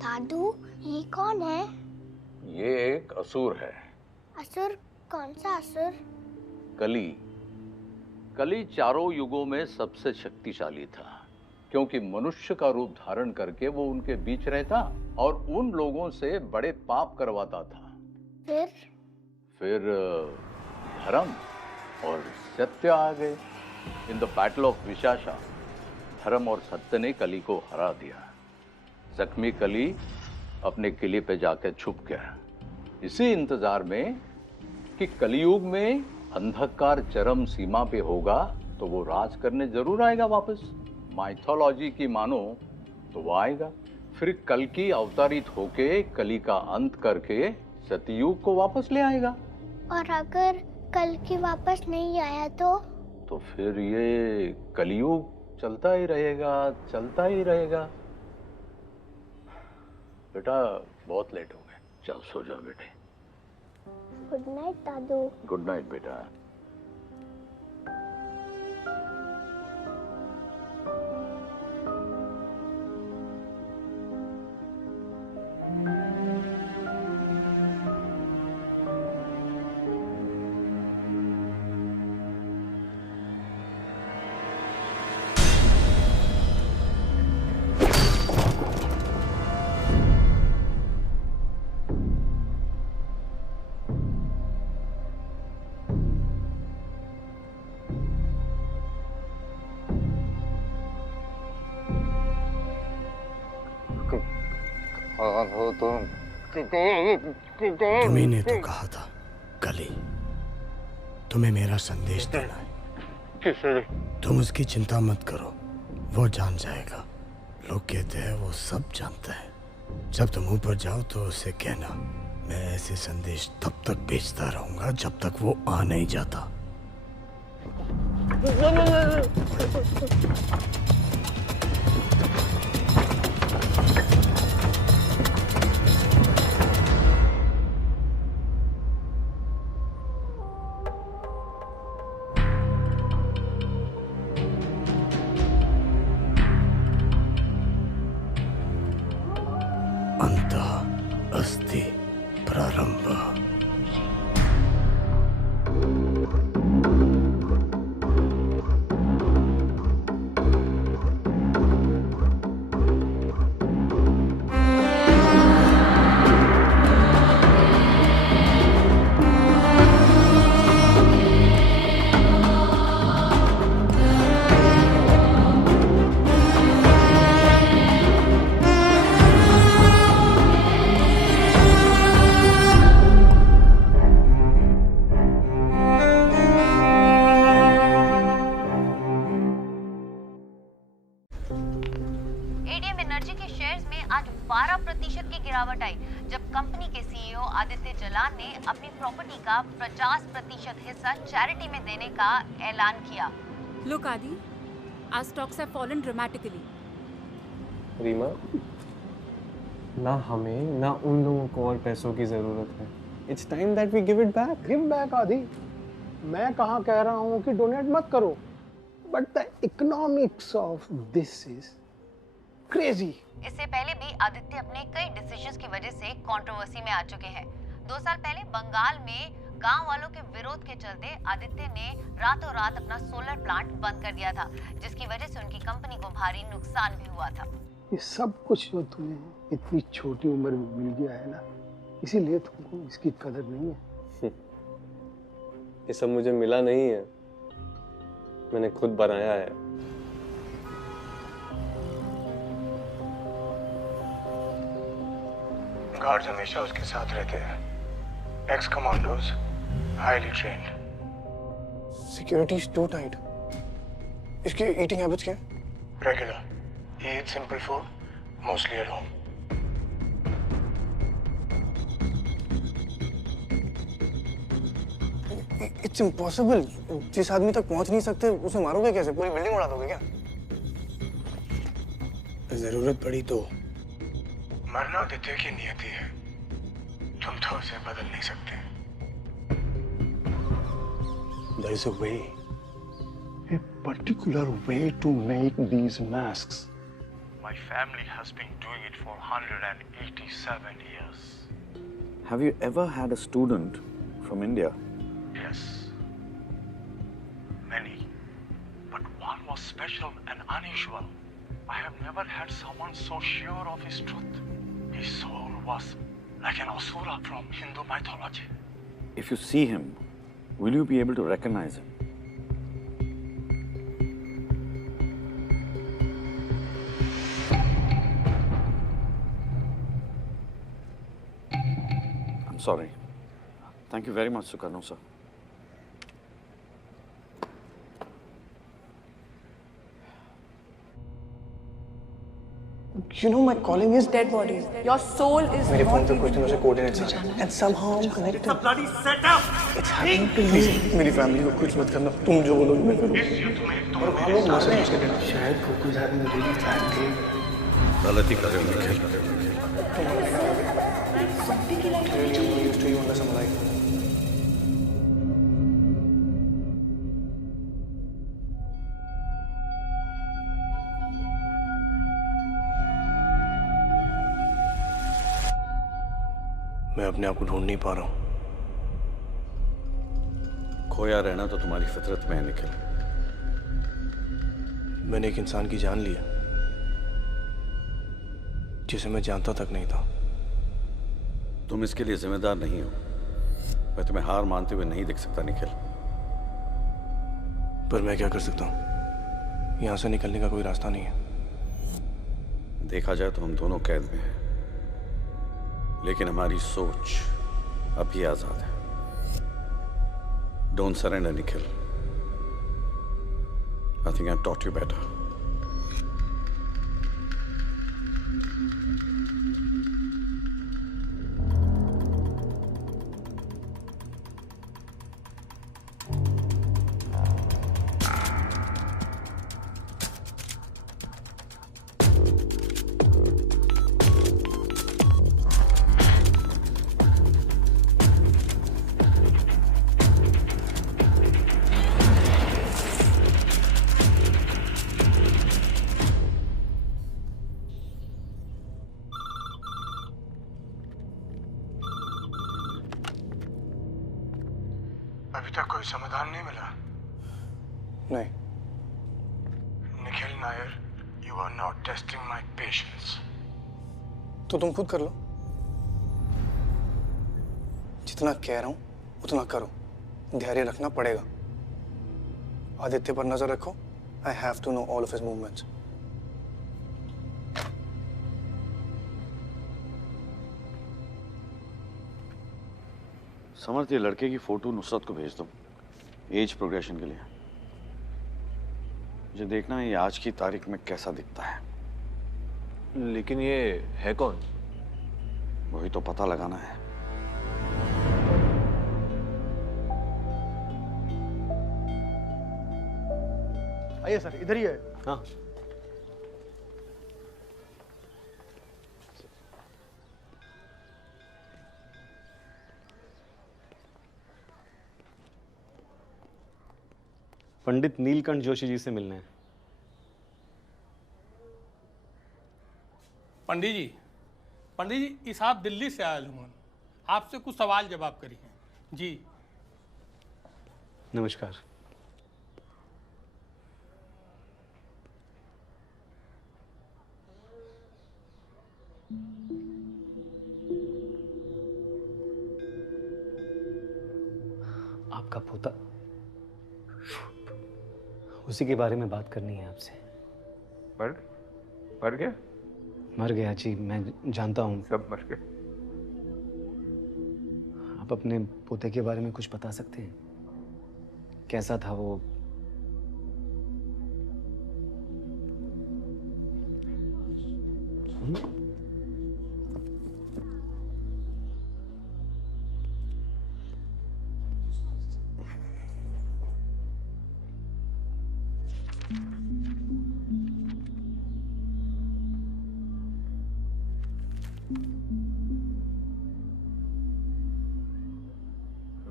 दादू, ये कौन है? ये एक असुर है। असुर? कौन सा असुर? कली। कली चारों युगों में सबसे शक्तिशाली था, क्योंकि मनुष्य का रूप धारण करके वो उनके बीच रहता और उन लोगों से बड़े पाप करवाता था। फिर धर्म और सत्य आ गए। In the battle of Vishakha धर्म और सत्य ने कली को हरा दिया। जख्मी कली अपने किले पे जाकर छुप गया, इसी इंतजार में कि कलयुग में अंधकार चरम सीमा पे होगा तो वो राज करने जरूर आएगा वापस। माइथोलॉजी की मानो तो वो आएगा, फिर कल की अवतारित होके कली का अंत करके सतयुग को वापस ले आएगा। और अगर कल की वापस नहीं आया तो फिर ये कलयुग चलता ही रहेगा, चलता ही रहेगा। बेटा बहुत लेट हो गए, चल सो जाओ बेटे। गुड नाइट दादू। गुड नाइट बेटा। तुम्ही ने तो कहा था कली, तुम्हें मेरा संदेश देना है। तुम उसकी चिंता मत करो, वो जान जाएगा। लोग कहते हैं वो सब जानता है। जब तुम ऊपर जाओ तो उसे कहना मैं ऐसे संदेश तब तक भेजता रहूंगा जब तक वो आ नहीं जाता। अंतः अस्ति प्रारंभः। एडीएम एनर्जी के शेयर्स में आज 12% की गिरावट आई, जब कंपनी के सीईओ आदित्य जलान ने अपनी प्रॉपर्टी का 50% हिस्सा चैरिटी में देने का ऐलान किया। Look Adi, our stocks have fallen dramatically. Reema, ना हमें ना उन लोगों को और पैसों की जरूरत है। It's time that we give it back. Give back आदि। मैं कहाँ कह रहा हूँ कि डोनेट मत करो, but the economics of this is crazy. इससे पहले भी आदित्य अपने कई डिसीजंस की वजह से कंट्रोवर्सी में आ चुके हैं। 2 साल पहले बंगाल में गांव वालों के विरोध के चलते आदित्य ने रातों रात अपना सोलर प्लांट बंद कर दिया था, जिसकी वजह से उनकी कंपनी को भारी नुकसान भी हुआ था। ये सब कुछ जो तुम्हें इतनी छोटी उम्र में मिल गया है ना, इसीलिए तुमको इसकी कदर नहीं है। ये सब मुझे मिला नहीं है, मैंने खुद बनाया है। गार्ड्स हमेशा उसके साथ रहते हैं, ex commandos, highly trained. Security is too tight. इसकी ईटिंग हैबिट्स क्या है? Regular, he eats simple food, mostly at home. It's impossible. जिस आदमी तक पहुंच नहीं सकते उसे मारोगे कैसे? पूरी बिल्डिंग उड़ा दोगे क्या? जरूरत पड़ी तो। मरना आदित्य की नियति है, तुम तो उसे बदल नहीं सकते। There is a way. A particular way to make these masks. My family has been doing it for 187 years. Have you ever had a student from India? Yes. Many. But one was special and unusual. I have never had someone so sure of his truth. His soul was like an asura from Hindu mythology. If you see him, will you be able to recognize him? I'm sorry. Thank you very much, Sukarno sir. You know my calling is dead bodies. Your soul is मेरे phone not पे कुछ दिनों से coordinates आ रहे हैं and somehow I'm connected. It's a bloody setup. It's happening to me. मेरी family को कुछ मत करना. तुम जो बोलोगे मैं करूँगा. और वहाँ लोग मजे मजे करना. शायद कोई साथ में really fan थे. गलती कर रहे हो Nikhil. I'm used to you unless I'm alive. मैं अपने आप को ढूंढ नहीं पा रहा हूं. खोया रहना तो तुम्हारी फितरत में है निखिल. मैंने एक इंसान की जान ली है जिसे मैं जानता तक नहीं था. तुम इसके लिए जिम्मेदार नहीं हो. मैं तुम्हें हार मानते हुए नहीं देख सकता निखिल. पर मैं क्या कर सकता हूं? यहां से निकलने का कोई रास्ता नहीं है. देखा जाए तो हम दोनों कैद में हैं, लेकिन हमारी सोच अभी आजाद है. Don't surrender Nikhil. I think I taught you better. अभी तक कोई समाधान नहीं मिला. नहीं. Nikhil Nair, you are not testing my patience. तो तुम खुद कर लो. जितना कह रहा हूं उतना करो. धैर्य रखना पड़ेगा. आदित्य पर नजर रखो. I have to know all of his movements. समर्थ, ये लड़के की फोटो नुसरत को भेज दो एज प्रोग्रेशन के लिए. मुझे देखना है ये आज की तारीख में कैसा दिखता है. लेकिन ये है कौन? वही तो पता लगाना है. आइए सर, इधर ही है. हाँ. पंडित नीलकंठ जोशी जी से मिलने हैं. पंडित जी, इस आप दिल्ली से आयल हूँ. आपसे कुछ सवाल जवाब करिए. जी. नमस्कार. आपका पोता, उसी के बारे में बात करनी है आपसे. मर गया? मर गया जी, मैं जानता हूँ. सब मर गए. आप अपने पोते के बारे में कुछ बता सकते हैं? कैसा था वो?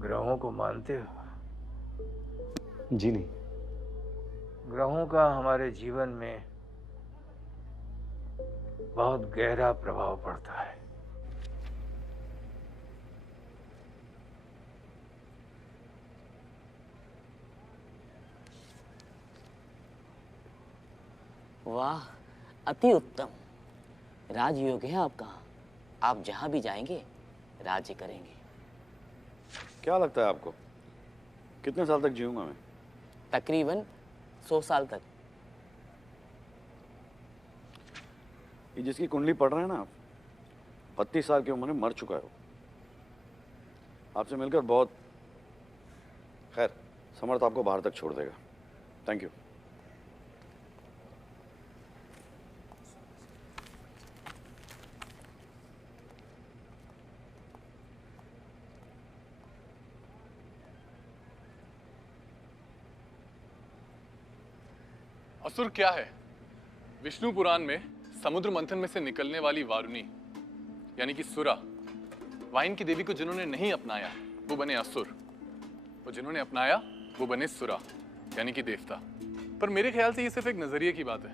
ग्रहों को मानते हो? जी नहीं. ग्रहों का हमारे जीवन में बहुत गहरा प्रभाव पड़ता है। वाह, अति उत्तम। राजयोग है आपका। आप जहां भी जाएंगे राज्य करेंगे। क्या लगता है आपको कितने साल तक जीऊंगा मैं? तकरीबन 100 साल तक। ये जिसकी कुंडली पढ़ रहे हैं ना आप, 32 साल की उम्र में मर चुका है वो। आपसे मिलकर बहुत, खैर समर्थ आपको बाहर तक छोड़ देगा। Thank you. असुर क्या है? विष्णु पुराण में समुद्र मंथन में से निकलने वाली वारुणी यानी कि सुरा, वाइन की देवी को जिन्होंने नहीं अपनाया वो बने असुर, और जिन्होंने अपनाया वो बने सुरा यानी कि देवता। पर मेरे ख्याल से ये सिर्फ एक नजरिए की बात है।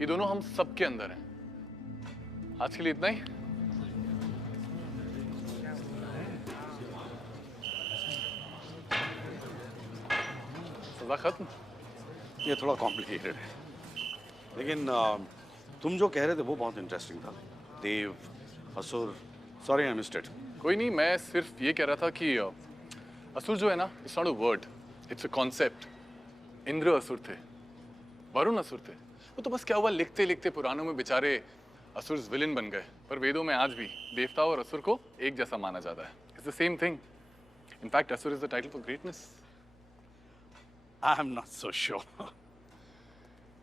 ये दोनों हम सबके अंदर हैं। आज के लिए इतना ही। सजा खत्म। ये थोड़ा कॉम्प्लिकेटेड है, लेकिन तुम जो कह रहे थे वो बहुत इंटरेस्टिंग था। देव, असुर, सॉरी आई मिस्ड इट। कोई नहीं, मैं सिर्फ ये कह रहा था कि असुर जो है ना, it's not a word, it's a concept. Indra असुर थे, वरुण असुर थे। वो तो बस क्या हुआ, लिखते लिखते पुराणों में बेचारे असुर विलेन बन गए। पर वेदों में आज भी देवता और असुर को एक जैसा माना जाता है। It's the same thing. In fact asura is the title for greatness. I am not so sure.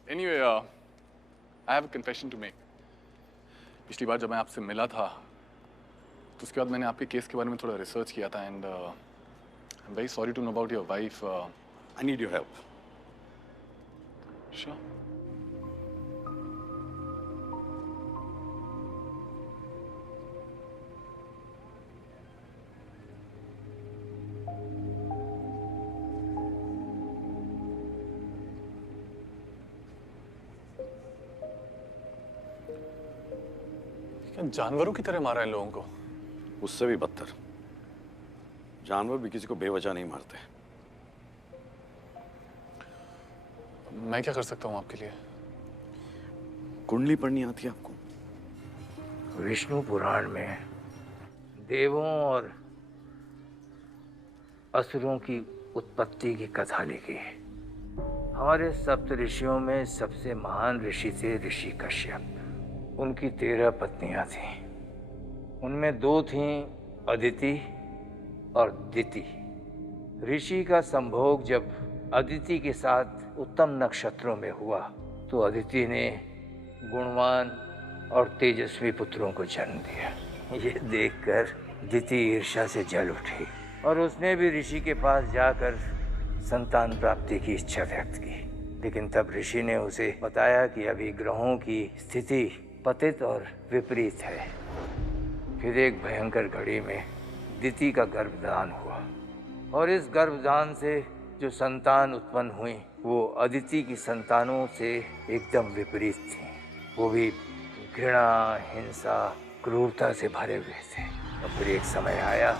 Anyway, I have a confession to make. पिछली बार जब मैं आपसे मिला था तो उसके बाद मैंने आपके केस के बारे में थोड़ा रिसर्च किया था and I am very sorry to know about your wife. I need your help. Sure. जानवरों की तरह मारा इन लोगों को? उससे भी बदतर। जानवर भी किसी को बेवजह नहीं मारते। मैं क्या कर सकता हूँ आपके लिए? कुंडली पढ़नी आती है आपको? विष्णु पुराण में देवों और असुरों की उत्पत्ति की कथा लिखी है। हमारे सप्त ऋषियों में सबसे महान ऋषि थे ऋषि कश्यप। उनकी 13 पत्नियां थीं। उनमें 2 थीं अदिति और दिति। ऋषि का संभोग जब अदिति के साथ उत्तम नक्षत्रों में हुआ तो अदिति ने गुणवान और तेजस्वी पुत्रों को जन्म दिया। ये देखकर दिति ईर्ष्या से जल उठी और उसने भी ऋषि के पास जाकर संतान प्राप्ति की इच्छा व्यक्त की। लेकिन तब ऋषि ने उसे बताया कि अभी ग्रहों की स्थिति पतित और विपरीत है। फिर एक भयंकर घड़ी में दिति का गर्भदान हुआ और इस गर्भदान से जो संतान उत्पन्न हुई वो अदिति की संतानों से एकदम विपरीत थी। वो भी घृणा, हिंसा, क्रूरता से भरे हुए थे। और फिर एक समय आया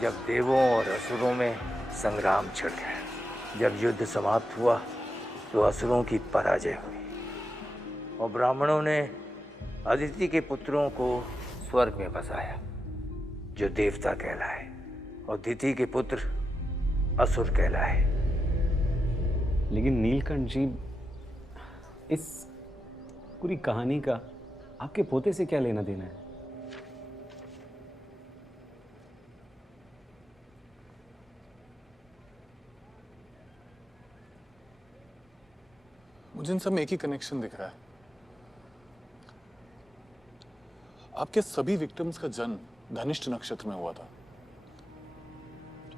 जब देवों और असुरों में संग्राम छिड़ गया। जब युद्ध समाप्त हुआ तो असुरों की पराजय हुई और ब्राह्मणों ने अदिति के पुत्रों को स्वर्ग में बसाया जो देवता कहलाए और दिति के पुत्र असुर कहलाए। लेकिन नीलकंठ जी, इस पूरी कहानी का आपके पोते से क्या लेना देना है? मुझे इन सब में एक ही कनेक्शन दिख रहा है। आपके सभी विक्टिम्स का जन्म धनिष्ठ नक्षत्र में हुआ था।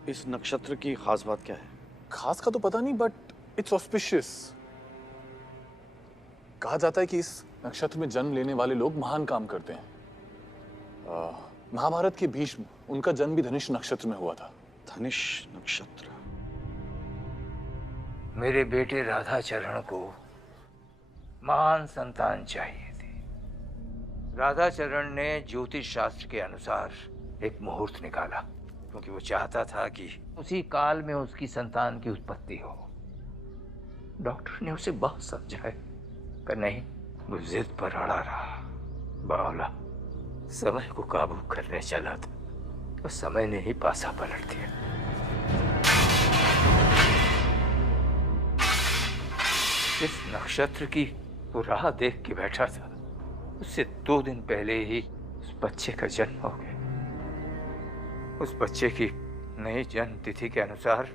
इस नक्षत्र की खास बात क्या है? खास का तो पता नहीं, बट इट्स ऑस्पिशियस। कहा जाता है कि इस नक्षत्र में जन्म लेने वाले लोग महान काम करते हैं। महाभारत के भीष्म, उनका जन्म भी धनिष्ठ नक्षत्र में हुआ था। धनिष्ठ नक्षत्र। मेरे बेटे राधाचरण को महान संतान चाहिए थी। राधाचरण ने ज्योतिष शास्त्र के अनुसार एक मुहूर्त निकाला, क्योंकि वो चाहता था कि उसी काल में उसकी संतान की उत्पत्ति हो। डॉक्टर ने उसे बहुत समझाया, पर नहीं, वो जिद पर अड़ा रहा। बावला समय को काबू करने चला था, तो समय ने ही पासा पलट दिया। इस नक्षत्र की वो राह देख के बैठा था, उससे 2 दिन पहले ही उस बच्चे का जन्म हो गया। उस बच्चे की नई जन्म तिथि के अनुसार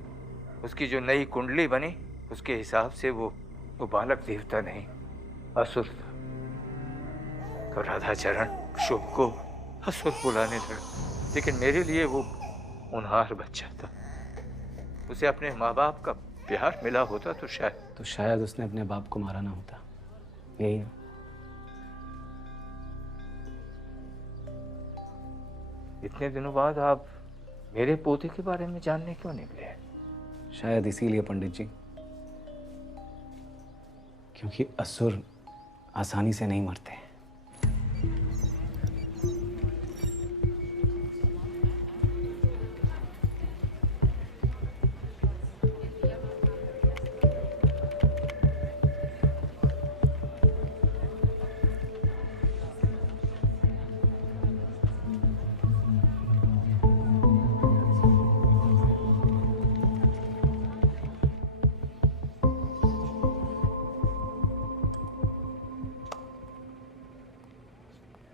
उसकी जो नई कुंडली बनी, उसके हिसाब से वो बालक देवता नहीं, असुर था। तो राधाचरण शुभ को असुर बुलाने लगा, लेकिन मेरे लिए वो उन्हार बच्चा था। उसे अपने माँ बाप का प्यार मिला होता तो शायद उसने अपने बाप को मारा ना होता, यही ना? इतने दिनों बाद आप मेरे पोते के बारे में जानने क्यों निकले? शायद इसीलिए पंडित जी, क्योंकि असुर आसानी से नहीं मरते।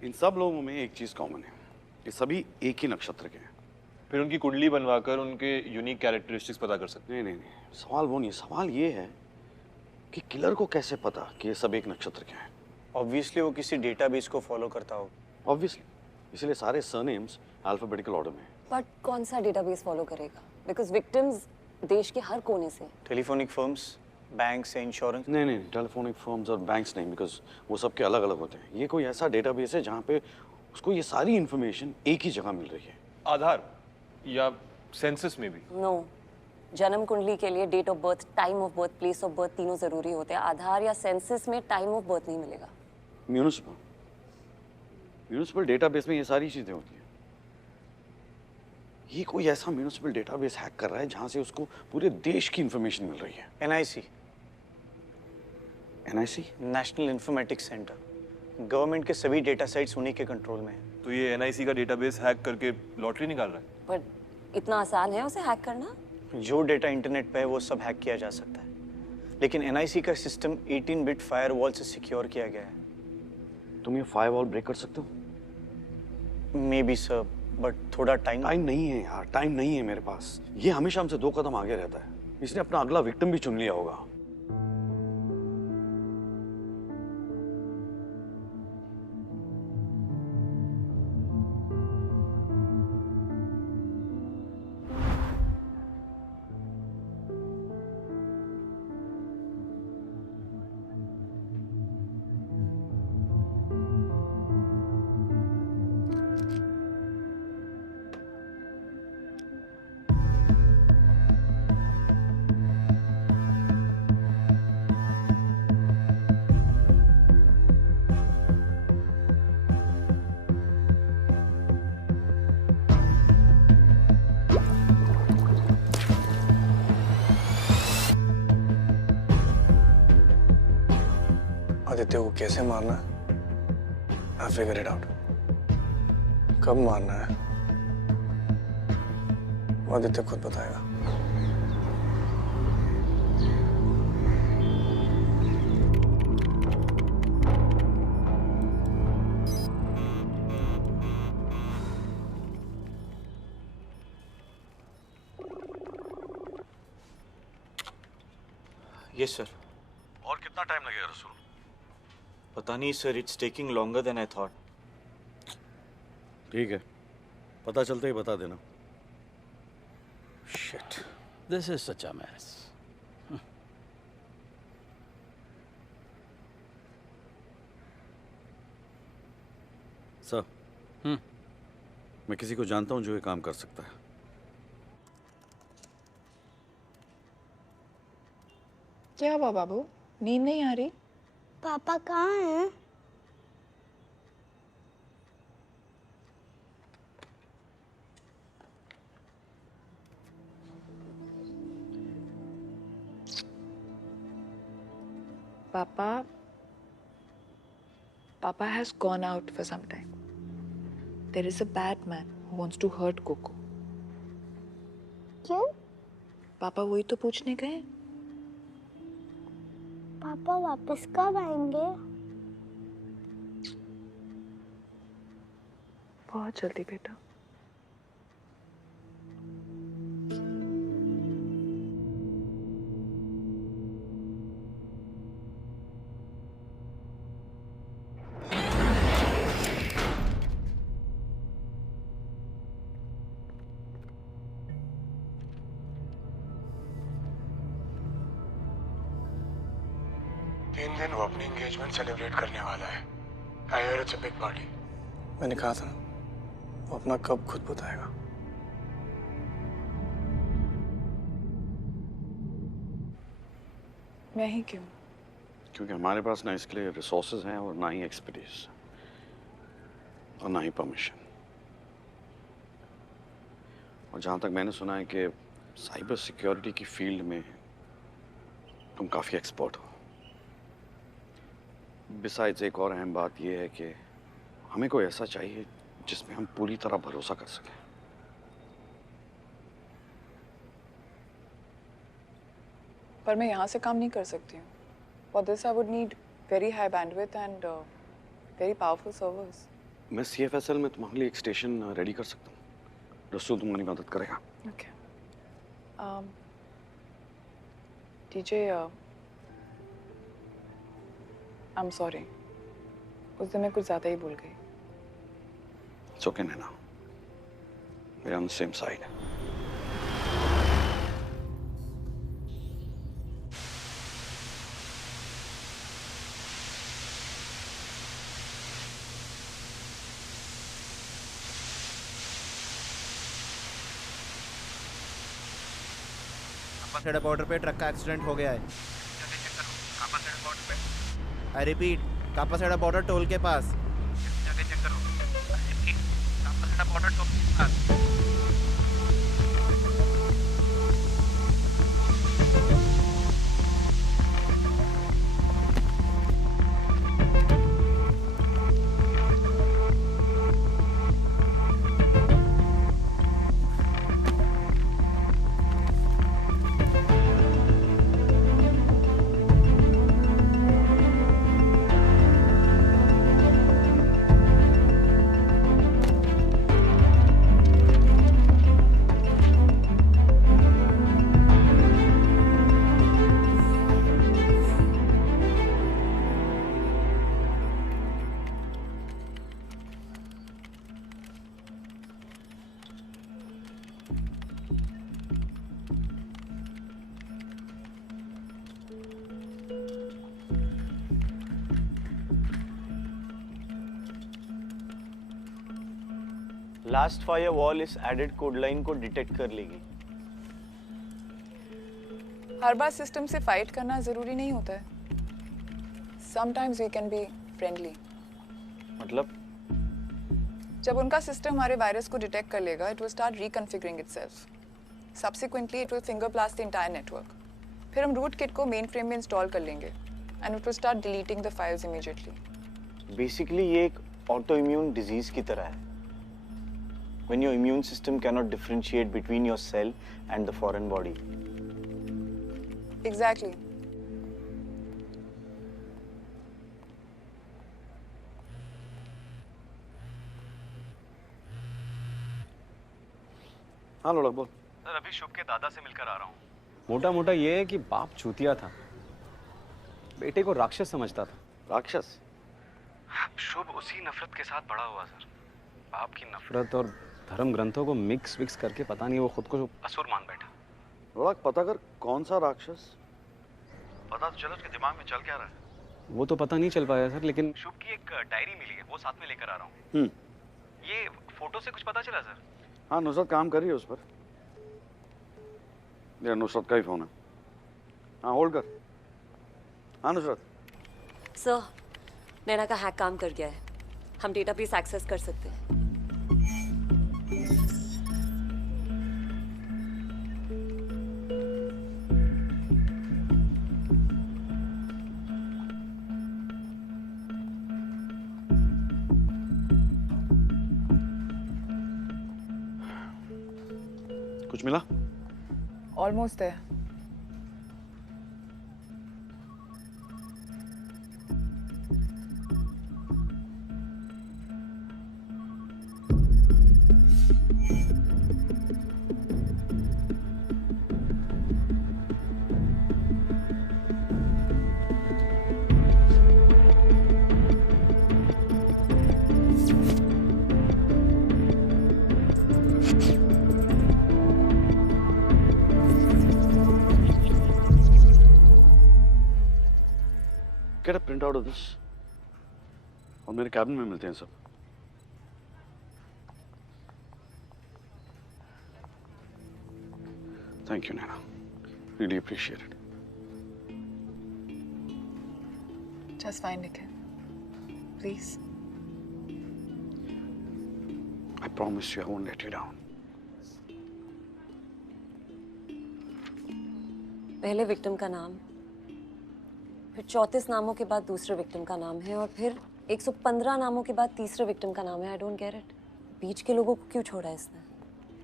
इन सब लोगों में एक चीज कॉमन है, ये सभी एक ही नक्षत्र के हैं। फिर उनकी कुंडली बनवाकर उनके यूनिक कैरेक्टरिस्टिक्स पता कर सकते हैं। नहीं, सवाल वो नहीं, सवाल ये है कि किलर को कैसे पता कि ये सब एक नक्षत्र के हैं। ऑब्वियसली वो किसी डेटाबेस को फॉलो करता हो। ऑब्वियसली, इसलिए सारे सरनेम्स अल्फाबेटिकल ऑर्डर में। बट कौन सा डेटाबेस फॉलो करेगा? बिकॉज विक्टिम्स देश के हर कोने से। Telephonic firms, banks, insurance? नहीं, टेलीफोनिक फर्म्स और बैंक्स नहीं, बिकॉज वो सबके अलग अलग होते हैं। ये कोई ऐसा डेटाबेस है जहाँ पे उसको ये सारी इंफॉर्मेशन एक ही जगह मिल रही है। आधार या सेंसस में भी? नो, जन्म कुंडली के लिए date of birth, time of birth, place of birth तीनों जरूरी होते हैं। आधार या सेंसस में टाइम ऑफ बर्थ नहीं मिलेगा। म्यूनिसिपल डेटाबेस में ये सारी चीजें होती हैं। ये कोई ऐसा म्यूनिसिपल डेटाबेस हैक कर रहा है जहां से उसको पूरे देश की इंफॉर्मेशन मिल रही है। NIC, national informatics centre, government के सभी डेटा साइट्स उन्हीं के कंट्रोल में है। तो ये एनआईसी का डेटाबेस हैक करके लॉटरी निकाल रहा है? पर इतना आसान है उसे हैक करना? जो डेटा इंटरनेट पे है वो सब हैक किया जा सकता है, लेकिन एनआईसी का सिस्टम 18 बिट फायरवॉल से सिक्योर किया गया है। तुम ये फायरवॉल ब्रेक कर सकते हो? मे बी सर, बट थोड़ा टाइम नहीं है यार, टाइम नहीं है मेरे पास। ये हमेशा हमसे 2 कदम आगे रहता है। इसने अपना अगला विक्टिम भी चुन लिया होगा। आदित्य को कैसे मारना है, आई फिगर इट आउट। कब मारना है वो आदित्य खुद बताएगा। Yes sir. और कितना टाइम लगेगा रसूल? पता नहीं sir, it's taking longer than I thought. ठीक है, पता चलते ही बता देना। Shit, this is such a mess. Sir, मैं किसी को जानता हूं जो ये काम कर सकता है। क्या हुआ बाबू, नींद नहीं आ रही? पापा कहाँ हैं? Papa has gone out for some time. There is a bad man who wants to hurt Coco. क्यों? पापा वही तो पूछने गए। पापा वापस कब आएंगे? बहुत जल्दी बेटा। तीन दिन वो अपनी एंगेजमेंट सेलिब्रेट करने वाला है। I hear it's a big party. मैंने कहा था वो अपना कब खुद बताएगा। मैं ही क्यों? क्योंकि हमारे पास ना इसके लिए रिसोर्सेज हैं और ना ही एक्सपर्टीज और ना ही परमिशन। और जहाँ तक मैंने सुना है कि साइबर सिक्योरिटी की फील्ड में तुम काफ़ी एक्सपर्ट हो। बिसाइड्स एक और अहम बात यह है कि हमें कोई ऐसा चाहिए जिसमें हम पूरी तरह भरोसा कर सकें। पर मैं यहाँ से काम नहीं कर सकती हूँ। For this I would need very high bandwidth and very powerful servers. मैं CFSL में तुम्हारे लिए एक स्टेशन रेडी कर सकता हूँ। रसूल तुम्हारी मदद करेगा। Okay. DJ, I'm sorry. उस दिन मैं कुछ ज़्यादा ही भूल गई। It's okay, Naina. We're on the same side. Kapashera border पे ट्रक का एक्सीडेंट हो गया है। I repeat, Kapashera border toll के पास। जाके चेक करो। कापासेड़ा बॉर्डर टोल के पास। लास्ट फायर वॉल इस एडेड कोड लाइन को डिटेक्ट कर लेगी। हर बार सिस्टम से फाइट करना जरूरी नहीं होता है। Sometimes we can be friendly. मतलब? जब उनका सिस्टम हमारे वायरस को डिटेक्ट कर लेगा, it will start reconfiguring itself. Subsequently, it will finger blast the entire network. फिर हम रूट किट को मेन फ्रेम में इंस्टॉल कर लेंगे, and it will start deleting the files immediately. Basically, ये एक autoimmune disease की तरह है। When your immune system cannot differentiate between your cell and the foreign body. Exactly. हाँ लोड़क बोल। सर अभी शुभ के दादा से मिलकर आ रहा हूँ। मोटा मोटा ये है कि बाप चूतिया था, बेटे को राक्षस समझता था। राक्षस? शुभ उसी नफरत के साथ बड़ा हुआ सर। बाप की नफरत और धर्म ग्रंथों को मिक्स करके पता नहीं वो खुद को असुर मान बैठा। लोड़क पता कर कौन सा राक्षस? पता तो चलो उसके दिमाग में चल क्या रहा है। वो तो पता नहीं चल पाया सर, लेकिन शुभ की एक डायरी मिली है, वो साथ में लेकर आ रहा हूँ। ये फोटो से कुछ पता चला सर? हाँ नुसरत काम कर रही है उस पर। यार नुसरत का ही फोन है। हाँ होल्ड कर। हाँ नुसरत। सर, नैना का हैक काम कर गया है। हम डेटाबेस एक्सेस कर सकते हैं। कुछ मिला? Almost there. Get a print out of this. और मेरे कैबिन में मिलते हैं सब. Thank you, Naina. Really appreciate it. Just fine, Nikhil. Please. I promise you I won't let you down. पहले विक्टिम का नाम, फिर 34 नामों के बाद दूसरे विक्टिम का नाम है और फिर 115 नामों के बाद तीसरे विक्टिम का नाम है। I don't get it. बीच के लोगों को क्यों छोड़ा इसने?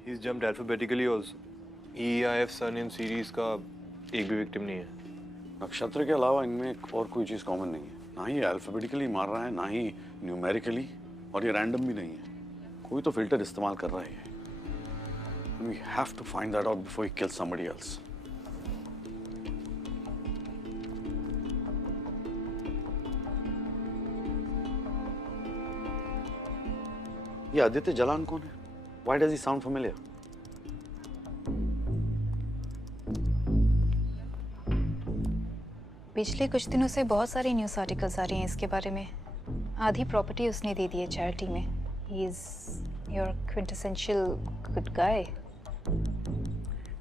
He's jumped alphabetically also. EIF surname series का एक भी विक्टिम नहीं है। नक्षत्र के अलावा इनमें और कोई चीज कॉमन नहीं है। ना ही अल्फाबेटिकली मार रहा है, ना ही न्यूमेरिकली, और ये रैंडम भी नहीं है। कोई तो फिल्टर इस्तेमाल कर रहा है। We have to find that out before he kills somebody else. ये आदित्य जलान कौन है? Why does he sound familiar? पिछले कुछ दिनों से बहुत सारी न्यूज़ आर्टिकल्स आ रही हैं इसके बारे में। आधी प्रॉपर्टी उसने दे दी है चैरिटी में। He is your quintessential good guy.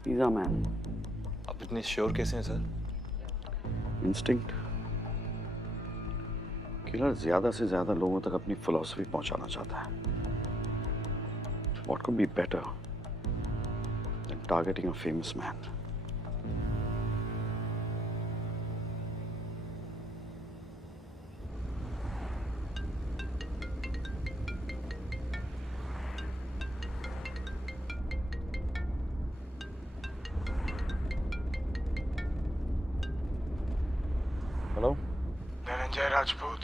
He's a man. आप इतने श्योर कैसे हैं सर? Instinct. किलर ज्यादा से ज्यादा लोगों तक अपनी फिलॉसफी पहुंचाना चाहता है। What could be better than targeting a famous man? Hello? Dhananjay Rajput,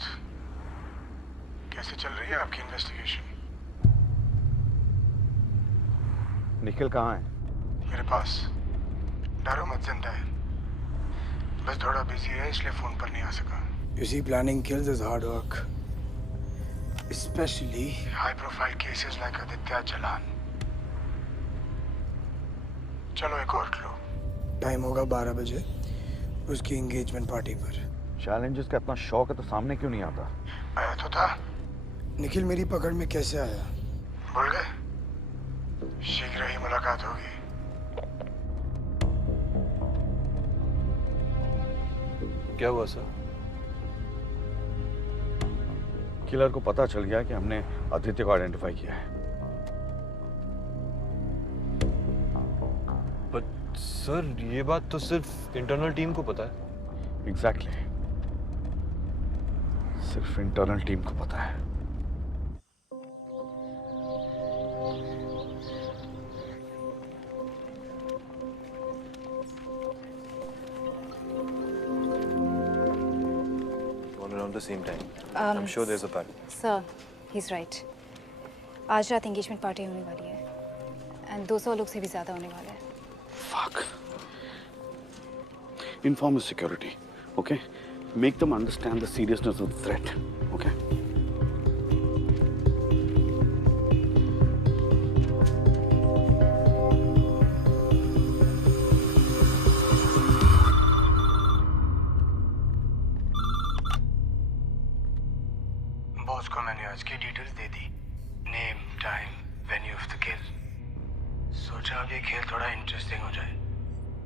कैसे चल रही है आपकी इन्वेस्टिगेशन? निखिल कहाँ है? मेरे पास। डरो मत, जिंदा है। बस थोड़ा बिजी है इसलिए फोन पर नहीं आ सका। You see, planning kills is hard work, especially high-profile cases like Aditya Jalan. चलो एक और लो। टाइम होगा 12 बजे उसकी एंगेजमेंट पार्टी पर। चैलेंजेस का इतना शौक है तो सामने क्यों नहीं आता? आया तो था। निखिल मेरी पकड़ में कैसे आया? भूल गए? शीघ्र ही मुलाकात होगी। क्या हुआ सर? किलर को पता चल गया कि हमने आदित्य को आइडेंटिफाई किया है। बट सर ये बात तो सिर्फ इंटरनल टीम को पता है। एग्जैक्टली। सिर्फ इंटरनल टीम को पता है। Around the same time. I'm sure there's a pattern. Sir, he's right. आज रात एंगेजमेंट पार्टी होने वाली है एंड 200 लोग से भी ज्यादा होने वाले हैं। Fuck. Inform the security, okay? Make them understand the seriousness of the threat, okay? Boss को मैंने आज की details they the. Name, time, venue of the किल। सोचा अब ये खेल थोड़ा इंटरेस्टिंग हो जाए।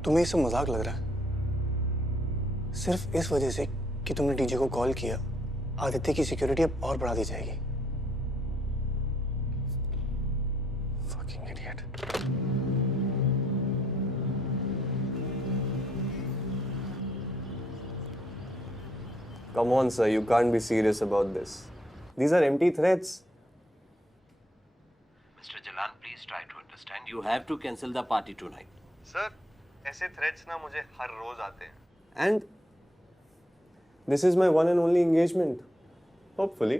तुम्हें ये सब मजाक लग रहा है? सिर्फ इस वजह से कि तुमने डीजे को कॉल किया, आदित्य की सिक्योरिटी अब और बढ़ा दी जाएगी। Fucking idiot. Come on, sir. You can't be serious about this. These are empty threats. Mr. Jalan, please try to understand. You have to cancel the party tonight. Sir, ऐसे threats ना मुझे हर रोज आते हैं. And this is my one and only engagement. Hopefully.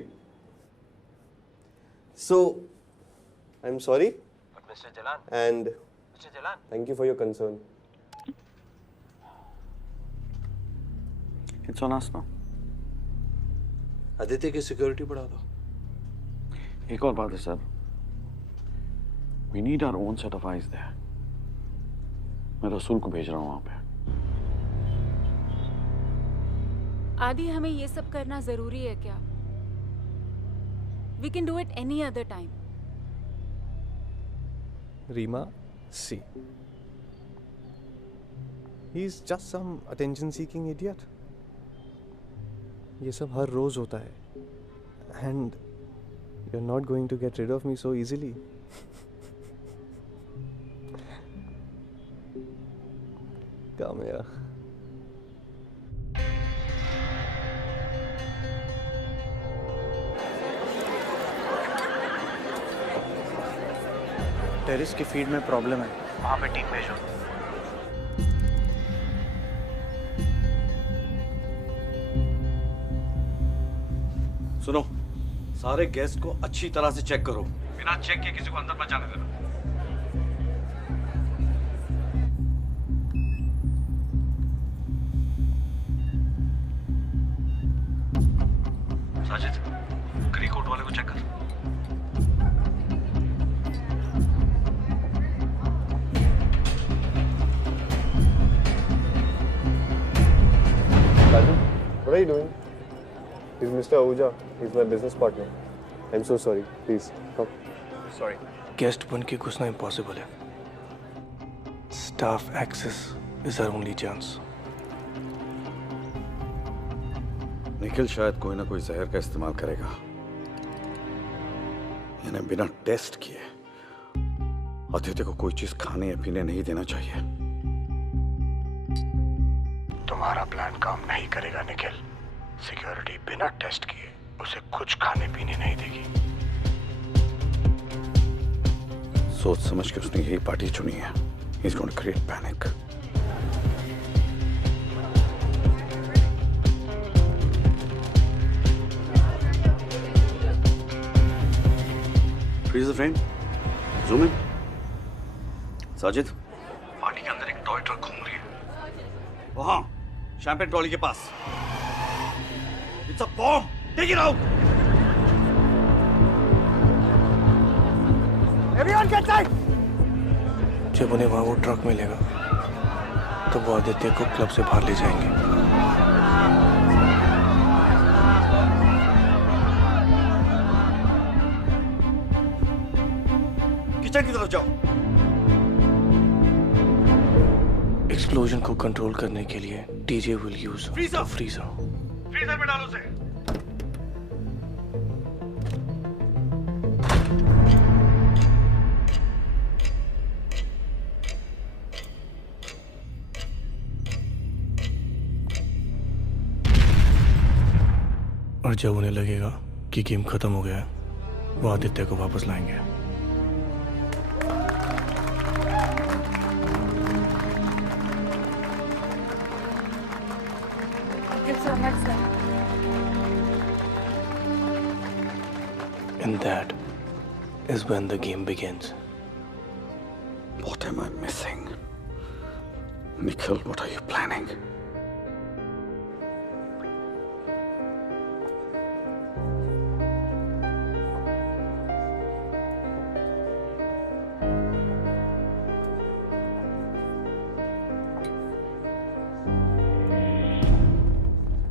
So, I'm sorry. But Mr. Jalan. And Mr. Jalan. thank you for your concern. It's on us now. Aditya की security बढ़ा दो. एक और बात है sir. We need our own set of eyes there. मैं रसूल को भेज रहा हूँ वहाँ पे. आदि, हमें ये सब करना जरूरी है क्या? We can do it any other time. Reema, see. He's just some attention-seeking idiot. ये सब हर रोज होता है. And you're not going to get rid of me so easily. Come here. Terrace की फीड में प्रॉब्लम है, वहाँ पे टीम भेजो. सुनो, सारे गेस्ट को अच्छी तरह से चेक करो. बिना चेक के किसी को अंदर मत जाने देना. साजिद, ग्री कोट वाले को चेक कर. What are you doing? He's Mr. Ahuja. He's my business partner. I'm so sorry. Please, come. Sorry. Guest बन के घुसना impossible है. Staff access is our only chance. Nikhil शायद कोई ना कोई जहर का इस्तेमाल करेगा. यानी बिना टेस्ट किए आदित्य को कोई चीज खाने या पीने नहीं देना चाहिए. तुम्हारा प्लान काम नहीं करेगा निखिल. सिक्योरिटी बिना टेस्ट किए उसे कुछ खाने पीने नहीं देगी. सोच समझ के उसने यही पार्टी चुनी है. He's going to create panic. Freeze the frame. Zoom in. Sajid, party के अंदर एक टॉय ट्रक घूम रही है. वहाँ शैंपेन ट्रॉली के पास. It's a bomb. Take it out. Everyone get tight. जब उन्हें वहाँ वो ट्रक मिलेगा, तो वो आदित्य को क्लब से बाहर ले जाएंगे. किचन की तरफ जाओ. एक्सप्लोजन को कंट्रोल करने के लिए DJ will use freezer. Freezer में डालो उसे. और जब उन्हें लगेगा कि गेम खत्म हो गया है, वो आदित्य को वापस लाएंगे. And that is when the game begins. What am I missing? Nikhil, what are you planning?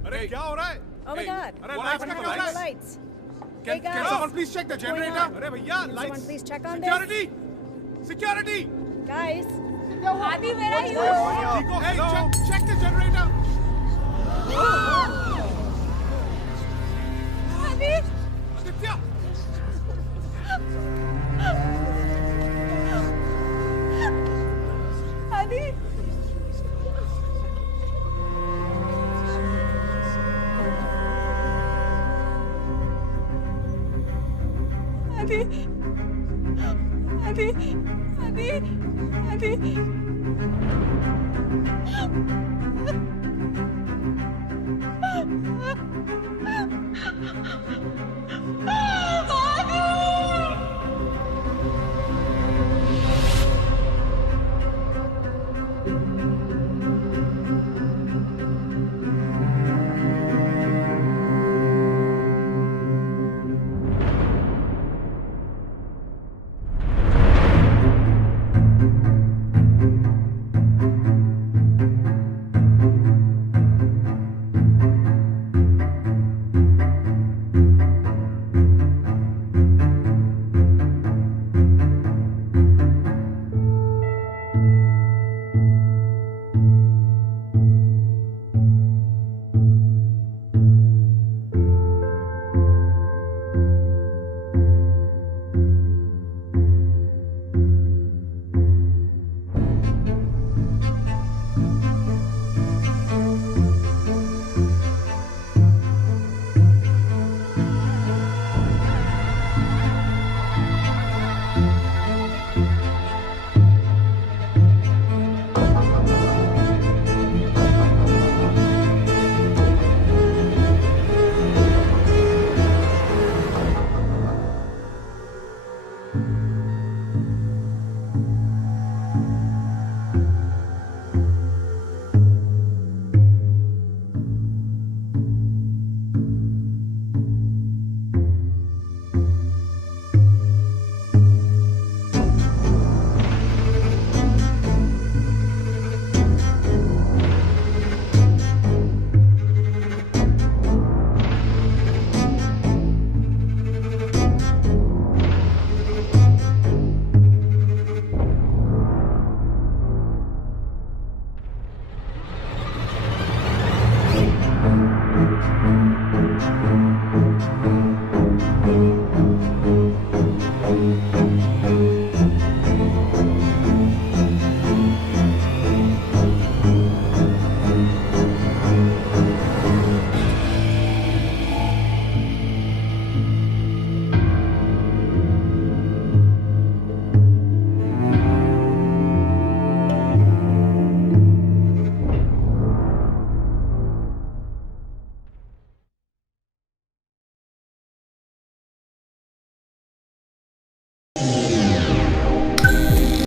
अरे क्या हो रहा है? Oh my God! अरे What लाइट्स happened का to तो the lights? Can someone please check the What's going generator? on? अरे भैया Can lights. someone please check on Security. this? Security. Guys. Adi, where are you? Nico, hey, check the generator. Adi. Aditya. Adi. Adi. आदि आदि आदि